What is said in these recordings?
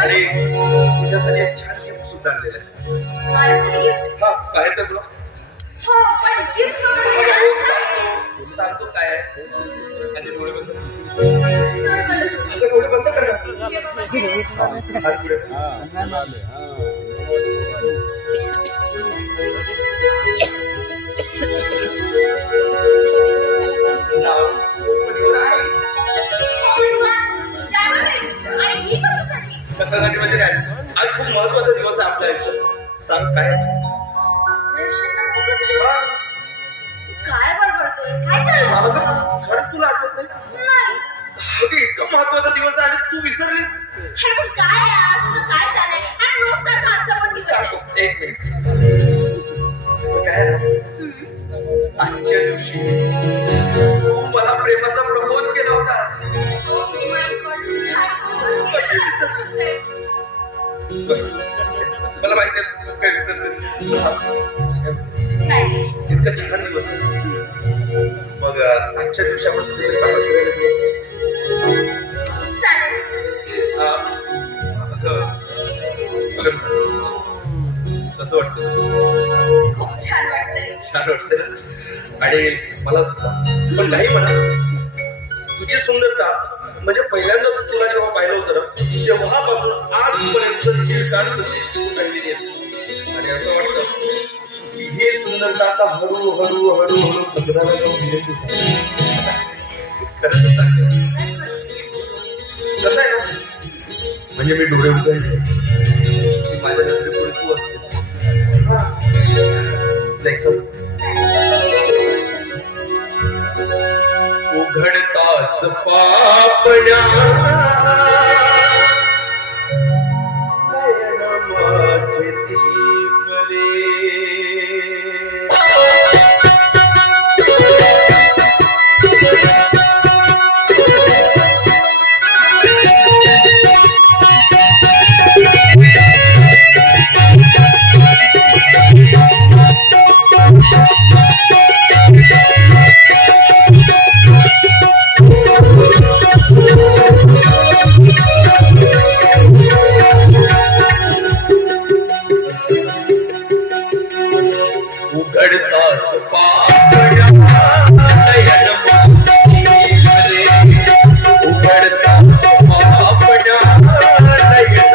आणि तुझ्यासाठी एक छान गिफ्ट सुद्धा आणलेलं आहे. हा पाहायचं तुला? सांगतो काय आहे. आणि डोळे बंद डोळे बंद कर कशासाठी म्हणजे काय? आज खूप महत्वाचा दिवस आहे आपल्या आयुष्यात. सांग काय? काय बडबडतोय? काय चाललंय? खरंच तुला आठवत नाही? अगदी इतका महत्वाचा दिवस आहे आणि तू विसरलीस. हे पण काय आहे आज? काय चाललंय? आणि रोज सारखा आजचा पण दिवस आहे. सांगतो एक मिनिट. काय आजच्या दिवशी तू मला प्रेमाचा प्रपोज केला होता. कशी विसरली? मला माहिती आहे काय विसरतेस. इतका छान दिवस आहे. मग आजच्या दिवशी आपण कुठेतरी बाहेर फिरायला जाऊ. कसं वाटतं? खूप छान वाटतंय. छान वाटतं ना. आणि मला सुद्धा. पण काही म्हणा, तुझी सुंदरता म्हणजे पहिल्यांदा तुला जेव्हा पाहिलं होतं ना तेव्हापासून आजपर्यंत चिरकाल तशी राहिलेली आहे. आणि असं वाटतं की ही सुंदरता आता हळूहळू पदराला जाऊन गेलेली आहे. खरंच सांगते कसं आहे ना, म्हणजे मी डोळे उघडले की माझ्या नजरेपुढे तू असते. उघडताच पापण्या नयन माझे दीपले. उघडताच पापण्या नयन माझे उघडताच पापण्या नयन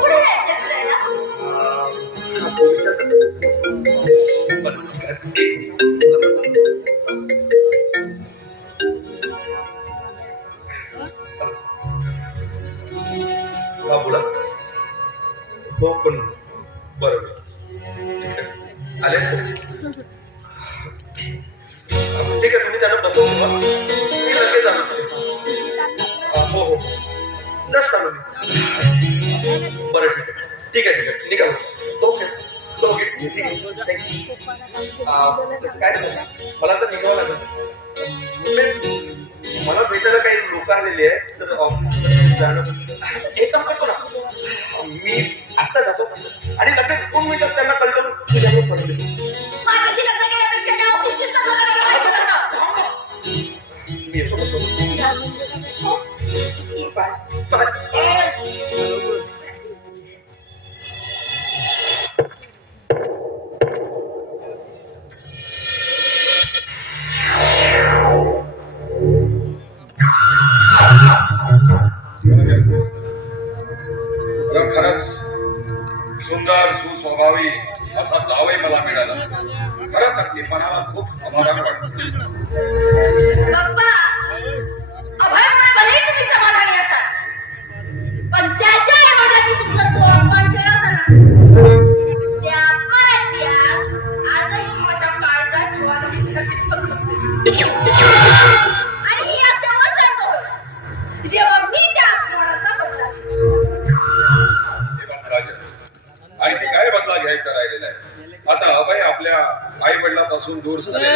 कुठे जायचंय फिरायला? हा बोला. हो पण बरं ठीक आहे आले ठीक आहे तुम्ही त्यांना बसवून ठेवा. मी लगेच आलो. हो हो जस्ट आलो मी. बरं ठीक आहे निघा. ओके ओके ठीक आहे थँक्यू. काय मला तर निघावं लागेल. मला भेटायला काही लोक आलेले आहेत तर ऑफिस जाणं एक काम करतो ना मी आत्ता जातो आणि लगेच 2 मिनिटात त्यांना कळतो तुझ्याकडे पडले. माझ्याशी लग्न केल्यापेक्षा त्या ऑफिसशीच लग्न करायला पाहिजे होतं. मी येतो बसतो. Bye bye. खरंच सुंदर सुस्वभावी असा जावई मला मिळाला. खरंच अगदी मनाला खूप समाधान वाटतं. बाप्पा, अभयमुळे भलेही तुम्ही समाधानी असाल, पण त्याच्या ऐवजी तुमचा जो अपमान केला होता ना, त्या अपमानाची आग आजही माझ्या काळजात ज्वालामुखीसारखी फडफडते. आणि ही आग तेव्हा शांत होईल, जेव्हा मी त्या अपमानाचा बदला घेईन. हे बदला घ्या. आणि ते काय बदला घ्यायचा राहिलेला आहे. आता अभय आपल्या आई वडिलांपासून दूर झाले.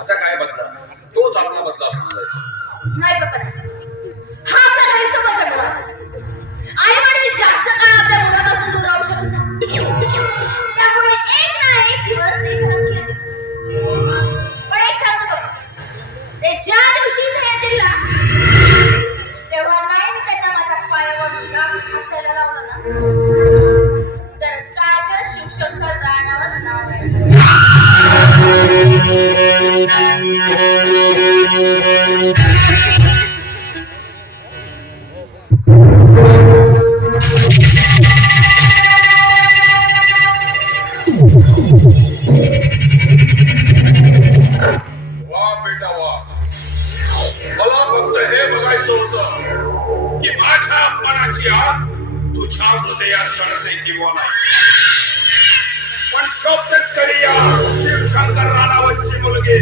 आता काय बदला तोच आपला बदला असणार आहे. नाही बाप्पा नाही. हा आपला गैरसमज आहे मुळात. आई-वडील जास्त काळ आपल्या मुलापासून दूर राहू शकत नाही. त्यामुळे एक ना एक दिवस ते नक्की येतील. पण एक सांगतो बाप्पा, ते ज्या दिवशी इथे येतील ना, तेव्हा नाही मी त्यांना माझ्या पायावर लाग हसायला लावलं ना, तर काजल शिवशंकर राणावत नाव घ्यायचं. वा बेटा वा. मला फक्त हे बघायचं होतं की माझ्या अपमानाची आग तुझ्या हृदयात जळते किंवा नाही. पण शोभतेच खरी या शिवशंकर राणावतची मुलगी.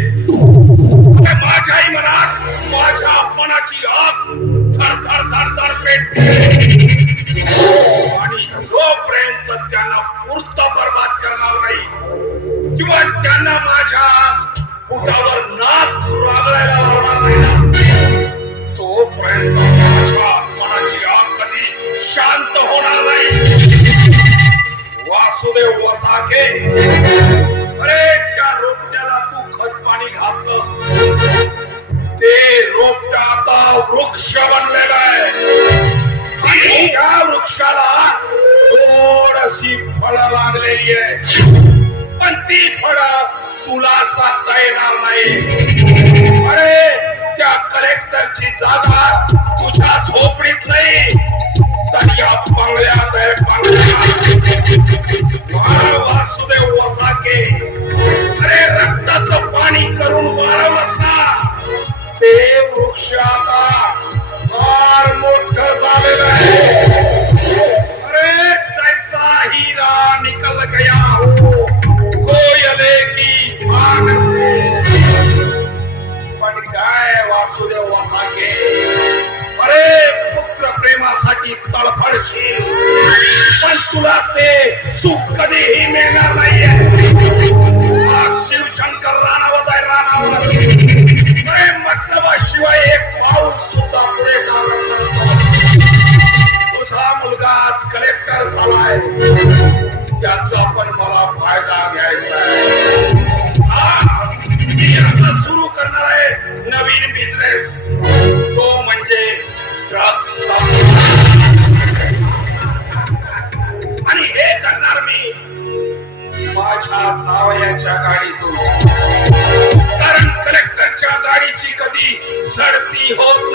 माझ्याही मनात माझ्या अपमानाची आग थर थर थर थर पेटते. आणि जोपर्यंत त्यांना पूर्त बर्बाद करणार नाही किंवा त्यांना माझ्या पोटावर नाक रागवायला लावणार नाही ना, तोपर्यंत माझ्या मनाची आग कधी शांत होणार नाही. वासुदेव वसाके, अरे ज्या रोपट्याला तू खत पाणी घातलंस ते रोपट आता वृक्ष बनलेलं आहे. आणि त्या वृक्षाला थोडीशी फळं लागलेली आहे. पण ती फळं तुला सांगता येणार नाही. अरे त्या कलेक्टरची जागा तुझ्या झोपडीत नाही तर या बंगल्यात आहे. वासुदेव वसाके, अरे रक्ताचं पाणी करून वाढवलंस ना, ते वृक्ष आता फार मोठं झालेलं आहे. अरे जैसा हीरा निकल गया हो कोयले की खान से. पण काय वासुदेव वसाके, अरे पुत्र प्रेमासाठी तळफडशील पण तुला ते सुख कधीही मिळणार नाहीये. शिवशंकर राणावत आहे राणावत. अरे मतलबाशिवाय एक पाऊल सुद्धा पुढे टाकत नसतो. तुझा मुलगा आज कलेक्टर झालाय, त्याचा पण मला फायदा घ्यायचा आहे. मी आता सुरू करणार आहे नवीन बिझनेस, तो म्हणजे ड्रग्स. कधी होत